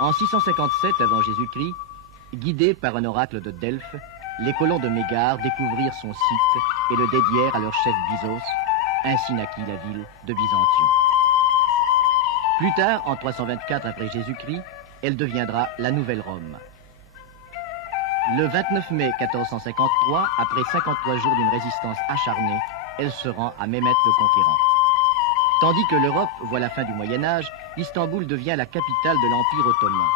En 657 avant Jésus-Christ, guidés par un oracle de Delphes, les colons de Mégare découvrirent son site et le dédièrent à leur chef Byzos. Ainsi naquit la ville de Byzantion. Plus tard, en 324 après Jésus-Christ, elle deviendra la Nouvelle Rome. Le 29 mai 1453, après 53 jours d'une résistance acharnée, elle se rend à Mehmet le Conquérant. Tandis que l'Europe voit la fin du Moyen-Âge, Istanbul devient la capitale de l'Empire ottoman.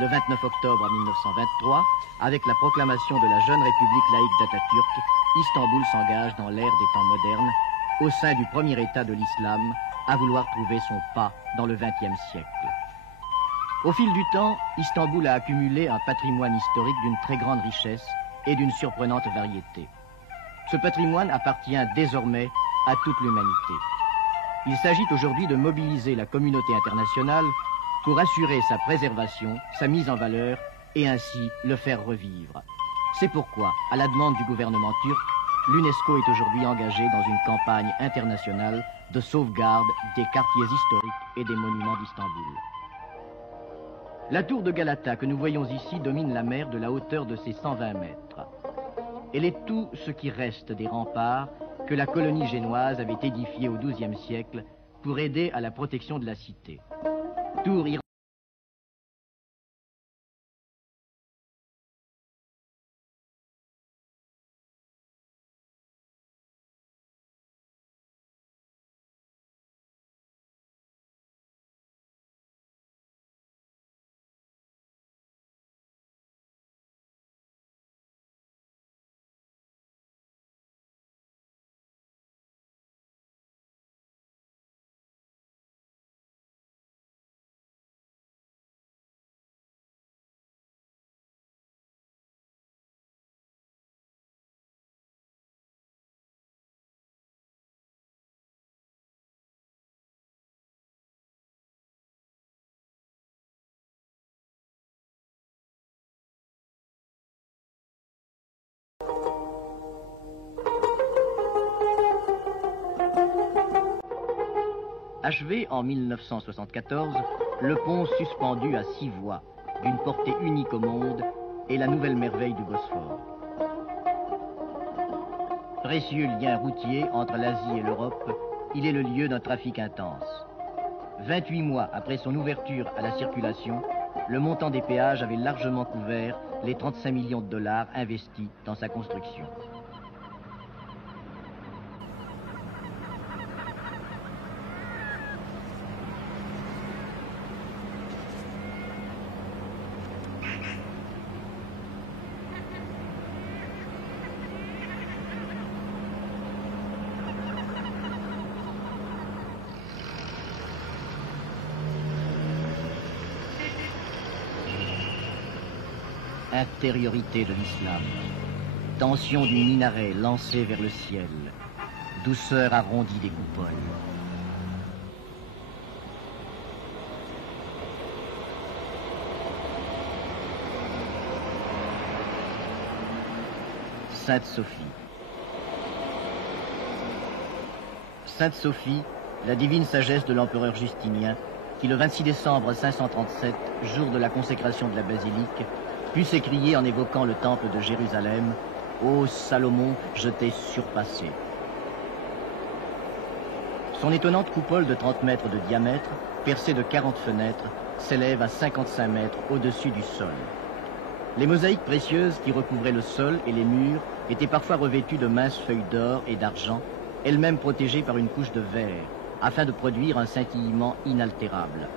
Le 29 octobre 1923, avec la proclamation de la jeune république laïque d'Atatürk, Istanbul s'engage dans l'ère des temps modernes, au sein du premier État de l'islam, à vouloir trouver son pas dans le XXe siècle. Au fil du temps, Istanbul a accumulé un patrimoine historique d'une très grande richesse et d'une surprenante variété. Ce patrimoine appartient désormais à toute l'humanité. Il s'agit aujourd'hui de mobiliser la communauté internationale pour assurer sa préservation, sa mise en valeur et ainsi le faire revivre. C'est pourquoi, à la demande du gouvernement turc, l'UNESCO est aujourd'hui engagée dans une campagne internationale de sauvegarde des quartiers historiques et des monuments d'Istanbul. La tour de Galata que nous voyons ici domine la mer de la hauteur de ses 120 mètres. Elle est tout ce qui reste des remparts que la colonie génoise avait édifiés au XIIe siècle pour aider à la protection de la cité. Tour Achevé en 1974, le pont suspendu à 6 voies, d'une portée unique au monde, est la nouvelle merveille du Bosphore. Précieux lien routier entre l'Asie et l'Europe, il est le lieu d'un trafic intense. 28 mois après son ouverture à la circulation, le montant des péages avait largement couvert les 35 millions de dollars investis dans sa construction. Intériorité de l'islam, tension du minaret lancé vers le ciel, douceur arrondie des coupoles. Sainte-Sophie. Sainte-Sophie, la divine sagesse de l'empereur Justinien, qui le 26 décembre 537, jour de la consécration de la basilique, put s'écrier en évoquant le temple de Jérusalem, « Ô Salomon, je t'ai surpassé ». Son étonnante coupole de 30 mètres de diamètre, percée de 40 fenêtres, s'élève à 55 mètres au-dessus du sol. Les mosaïques précieuses qui recouvraient le sol et les murs étaient parfois revêtues de minces feuilles d'or et d'argent, elles-mêmes protégées par une couche de verre, afin de produire un scintillement inaltérable.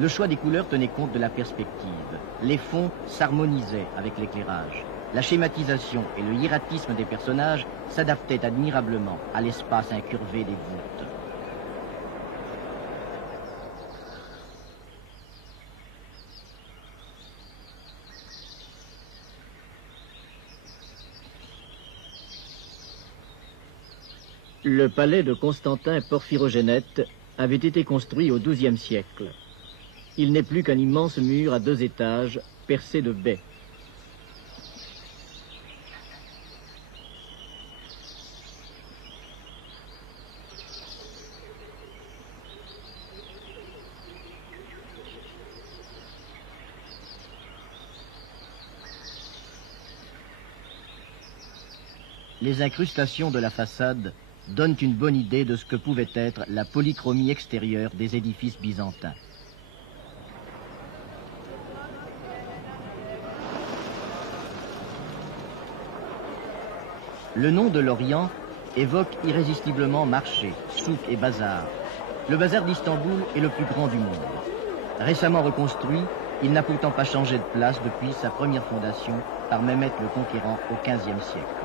Le choix des couleurs tenait compte de la perspective. Les fonds s'harmonisaient avec l'éclairage. La schématisation et le hiératisme des personnages s'adaptaient admirablement à l'espace incurvé des voûtes. Le palais de Constantin Porphyrogénète avait été construit au XIIe siècle. Il n'est plus qu'un immense mur à 2 étages, percé de baies. les incrustations de la façade donnent une bonne idée de ce que pouvait être la polychromie extérieure des édifices byzantins. Le nom de l'Orient évoque irrésistiblement marché, souk et bazar. Le bazar d'Istanbul est le plus grand du monde. Récemment reconstruit, il n'a pourtant pas changé de place depuis sa première fondation par Mehmet le Conquérant au XVe siècle.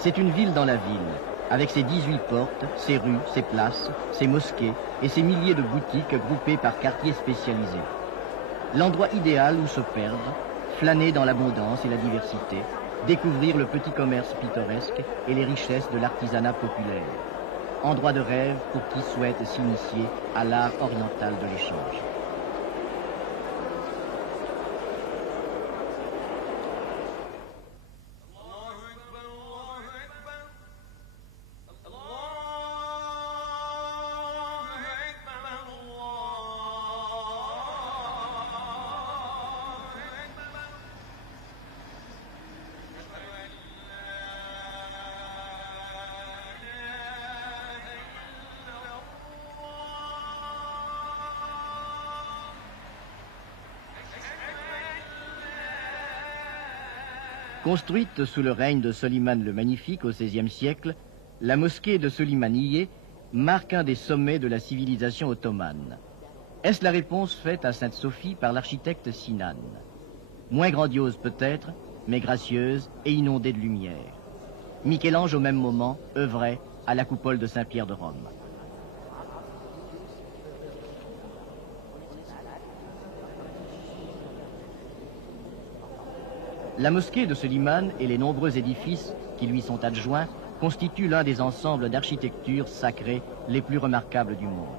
C'est une ville dans la ville, avec ses 18 portes, ses rues, ses places, ses mosquées et ses milliers de boutiques groupées par quartiers spécialisés. L'endroit idéal où se perdre, flâner dans l'abondance et la diversité, découvrir le petit commerce pittoresque et les richesses de l'artisanat populaire. Endroit de rêve pour qui souhaite s'initier à l'art oriental de l'échange. Construite sous le règne de Soliman le Magnifique au XVIe siècle, la mosquée de Solimaniye marque un des sommets de la civilisation ottomane. Est-ce la réponse faite à Sainte-Sophie par l'architecte Sinan? Moins grandiose peut-être, mais gracieuse et inondée de lumière. Michel-Ange au même moment œuvrait à la coupole de Saint-Pierre de Rome. La mosquée de Soliman et les nombreux édifices qui lui sont adjoints constituent l'un des ensembles d'architecture sacrée les plus remarquables du monde.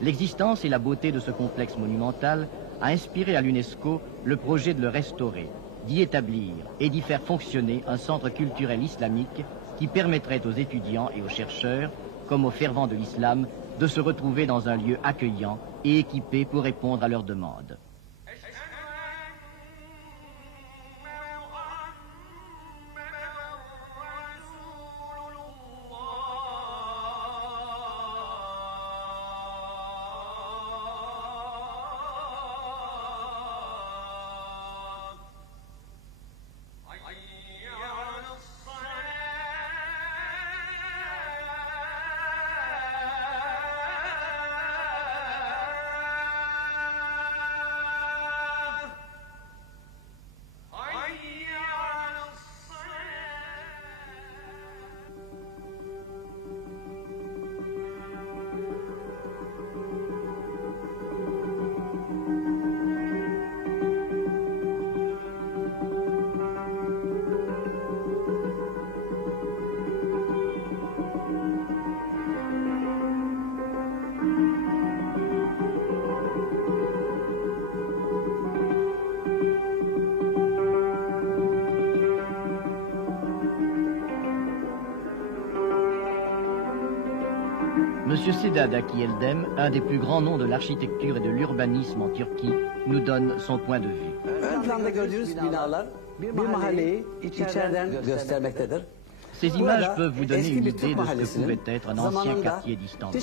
L'existence et la beauté de ce complexe monumental a inspiré à l'UNESCO le projet de le restaurer, d'y établir et d'y faire fonctionner un centre culturel islamique qui permettrait aux étudiants et aux chercheurs, comme aux fervents de l'islam, de se retrouver dans un lieu accueillant et équipé pour répondre à leurs demandes. M. Sedat Aki Eldem, un des plus grands noms de l'architecture et de l'urbanisme en Turquie, nous donne son point de vue. Ces images peuvent vous donner une idée de ce que pouvait être un ancien quartier d'Istanbul.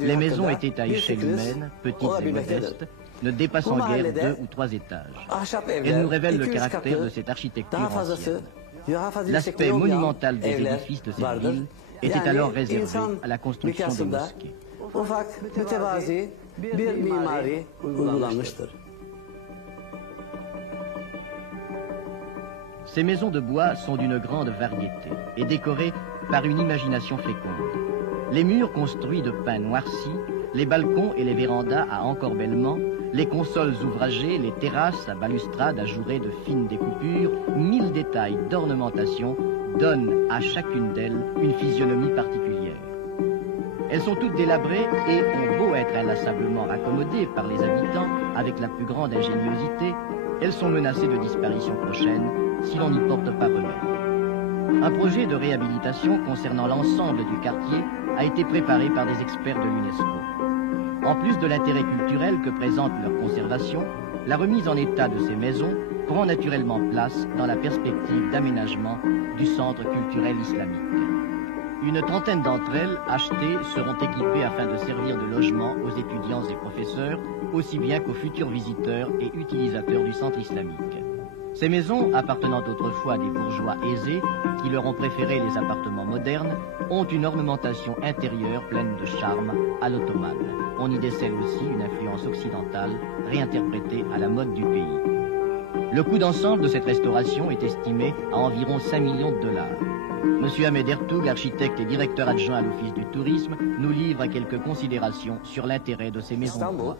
Les maisons étaient à échelle humaine, petites et modestes, ne dépassant guère 2 ou 3 étages. Elles nous révèlent le caractère de cette architecture ancienne. L'aspect monumental des édifices de cette ville était alors réservé à la construction de mosquées. Ces maisons de bois sont d'une grande variété et décorées par une imagination féconde. Les murs construits de pin noirci, les balcons et les vérandas à encorbellement, les consoles ouvragées, les terrasses à balustrades ajourées de fines découpures, 1000 détails d'ornementation donnent à chacune d'elles une physionomie particulière. Elles sont toutes délabrées et ont beau être inlassablement raccommodées par les habitants avec la plus grande ingéniosité, elles sont menacées de disparition prochaine si l'on n'y porte pas remède. Un projet de réhabilitation concernant l'ensemble du quartier a été préparé par des experts de l'UNESCO. En plus de l'intérêt culturel que présente leur conservation, La remise en état de ces maisons prend naturellement place dans la perspective d'aménagement du centre culturel islamique. Une trentaine d'entre elles, achetées, seront équipées afin de servir de logement aux étudiants et professeurs, aussi bien qu'aux futurs visiteurs et utilisateurs du centre islamique. Ces maisons, appartenant autrefois à des bourgeois aisés, qui leur ont préféré les appartements modernes, ont une ornementation intérieure pleine de charme à l'ottomane. On y décèle aussi une influence occidentale réinterprétée à la mode du pays. Le coût d'ensemble de cette restauration est estimé à environ 5 millions de dollars. Monsieur Ahmed Ertoug, architecte et directeur adjoint à l'Office du tourisme, nous livre quelques considérations sur l'intérêt de ces maisons de bois.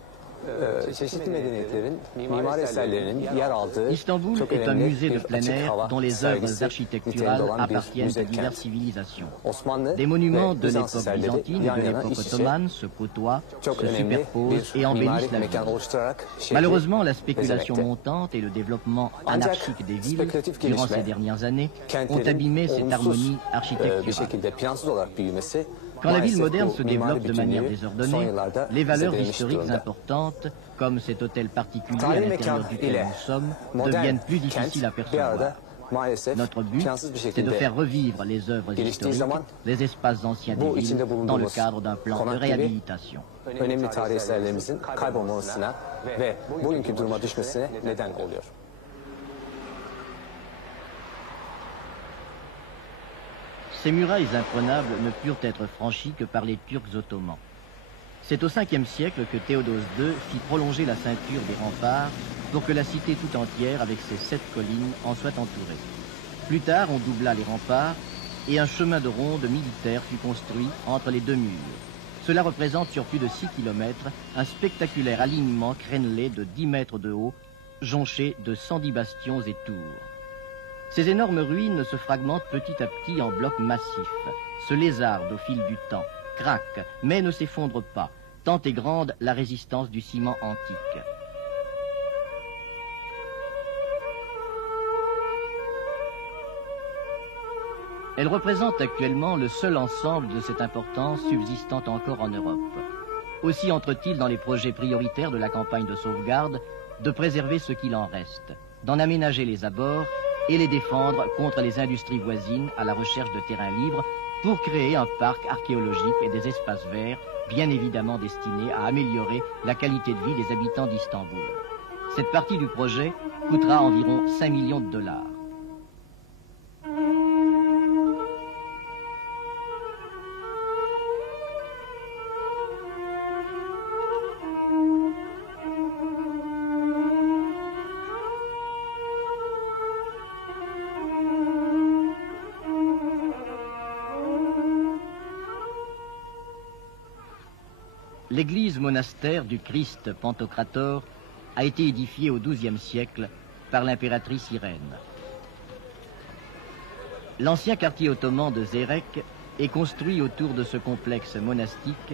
Istanbul est un musée de plein air dont les œuvres architecturales appartiennent à diverses civilisations. Des monuments de l'époque byzantine et de l'époque ottomane se côtoient, se superposent et embellissent la ville. Malheureusement, la spéculation montante et le développement anarchique des villes durant ces dernières années ont abîmé cette harmonie architecturale. Quand la ville moderne se développe de manière désordonnée, les valeurs historiques importantes, comme cet hôtel particulier à l'intérieur duquel nous sommes, deviennent plus difficiles à percevoir. Notre but, c'est de faire revivre les œuvres historiques, les espaces anciens des villes, dans le cadre d'un plan de réhabilitation. Ces murailles imprenables ne purent être franchies que par les Turcs ottomans. C'est au 5e siècle que Théodose II fit prolonger la ceinture des remparts pour que la cité tout entière, avec ses 7 collines, en soit entourée. Plus tard, on doubla les remparts et un chemin de ronde militaire fut construit entre les deux murs. Cela représente sur plus de 6 km un spectaculaire alignement crénelé de 10 mètres de haut, jonché de 110 bastions et tours. Ces énormes ruines se fragmentent petit à petit en blocs massifs, se lézardent au fil du temps, craquent, mais ne s'effondrent pas, tant est grande la résistance du ciment antique. Elle représente actuellement le seul ensemble de cette importance subsistant encore en Europe. Aussi entre-t-il dans les projets prioritaires de la campagne de sauvegarde de préserver ce qu'il en reste, d'en aménager les abords et les défendre contre les industries voisines à la recherche de terrains libres pour créer un parc archéologique et des espaces verts bien évidemment destinés à améliorer la qualité de vie des habitants d'Istanbul. Cette partie du projet coûtera environ 5 millions de dollars. L'église monastère du Christ Pantocrator a été édifiée au XIIe siècle par l'impératrice Irène. L'ancien quartier ottoman de Zérek est construit autour de ce complexe monastique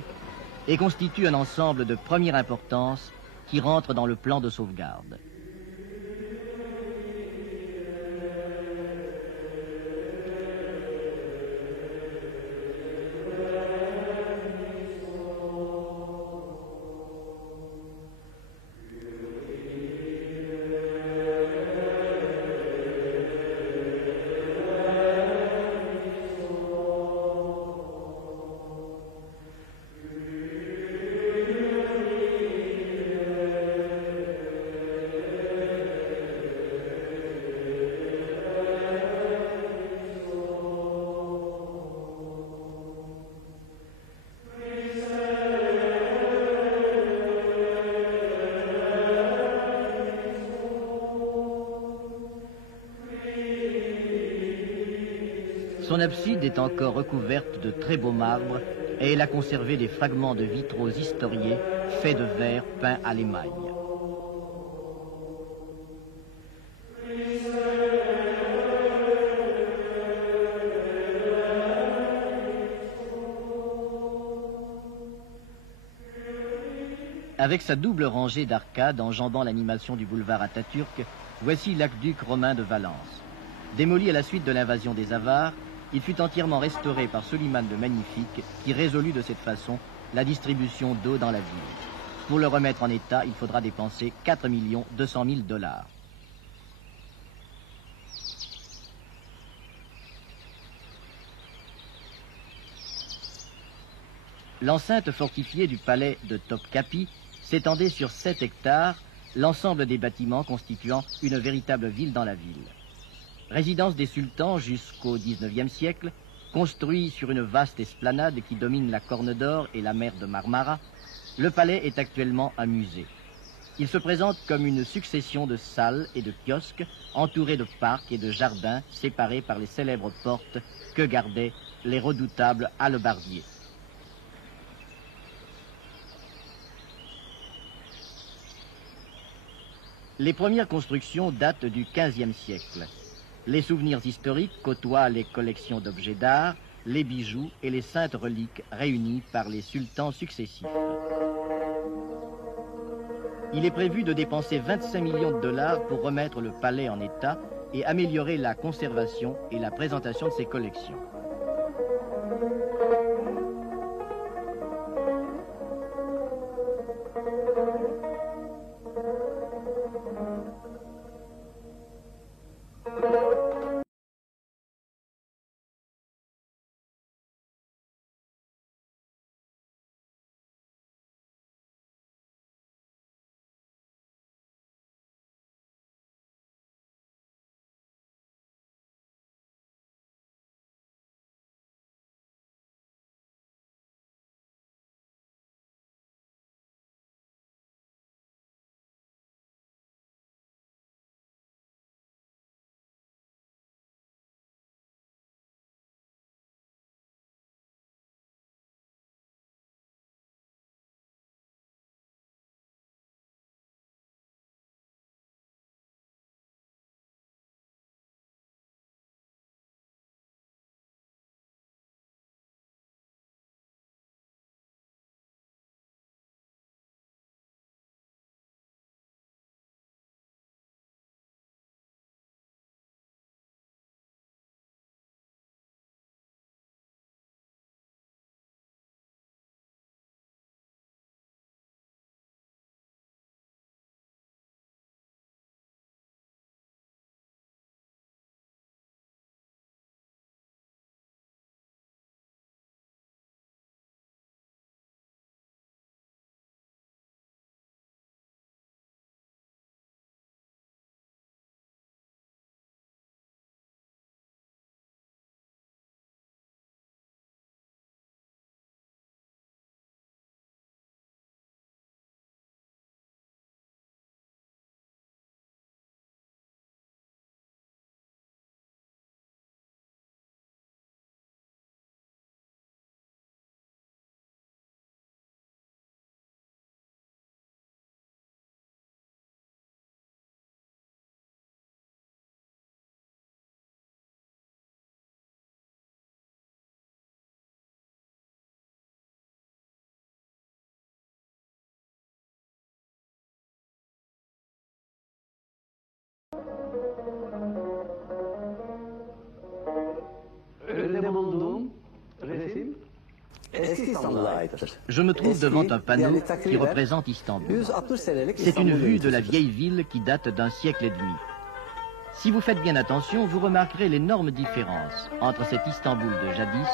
et constitue un ensemble de première importance qui rentre dans le plan de sauvegarde. Son abside est encore recouverte de très beaux marbres et elle a conservé des fragments de vitraux historiés faits de verre peint à l'émail. Avec sa double rangée d'arcades enjambant l'animation du boulevard Atatürk, voici l'aqueduc romain de Valence. Démoli à la suite de l'invasion des Avars, il fut entièrement restauré par Soliman le Magnifique, qui résolut de cette façon la distribution d'eau dans la ville. Pour le remettre en état, il faudra dépenser 4 200 000 $. L'enceinte fortifiée du palais de Topkapi s'étendait sur 7 hectares, l'ensemble des bâtiments constituant une véritable ville dans la ville. Résidence des sultans jusqu'au XIXe siècle, construit sur une vaste esplanade qui domine la Corne d'Or et la mer de Marmara, le palais est actuellement un musée. Il se présente comme une succession de salles et de kiosques, entourés de parcs et de jardins séparés par les célèbres portes que gardaient les redoutables hallebardiers. Les premières constructions datent du XVe siècle. Les souvenirs historiques côtoient les collections d'objets d'art, les bijoux et les saintes reliques réunies par les sultans successifs. Il est prévu de dépenser 25 millions de $ pour remettre le palais en état et améliorer la conservation et la présentation de ses collections. Je me trouve devant un panneau qui représente Istanbul. C'est une vue de la vieille ville qui date d'un siècle et demi. Si vous faites bien attention, vous remarquerez l'énorme différence entre cet Istanbul de jadis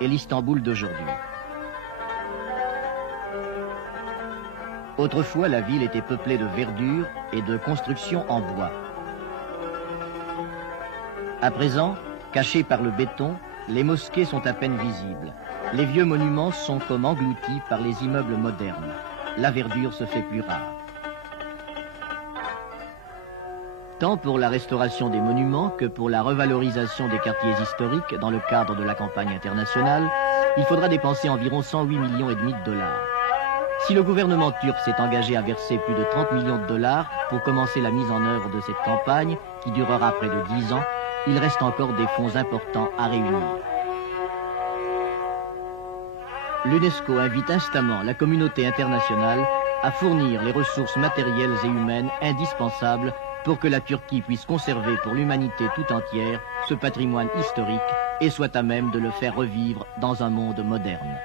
et l'Istanbul d'aujourd'hui. Autrefois, la ville était peuplée de verdure et de constructions en bois. À présent, cachées par le béton, les mosquées sont à peine visibles. Les vieux monuments sont comme engloutis par les immeubles modernes. La verdure se fait plus rare. Tant pour la restauration des monuments que pour la revalorisation des quartiers historiques dans le cadre de la campagne internationale, il faudra dépenser environ 108,5 millions de $. Si le gouvernement turc s'est engagé à verser plus de 30 millions de $ pour commencer la mise en œuvre de cette campagne, qui durera près de 10 ans, il reste encore des fonds importants à réunir. L'UNESCO invite instamment la communauté internationale à fournir les ressources matérielles et humaines indispensables pour que la Turquie puisse conserver pour l'humanité tout entière ce patrimoine historique et soit à même de le faire revivre dans un monde moderne.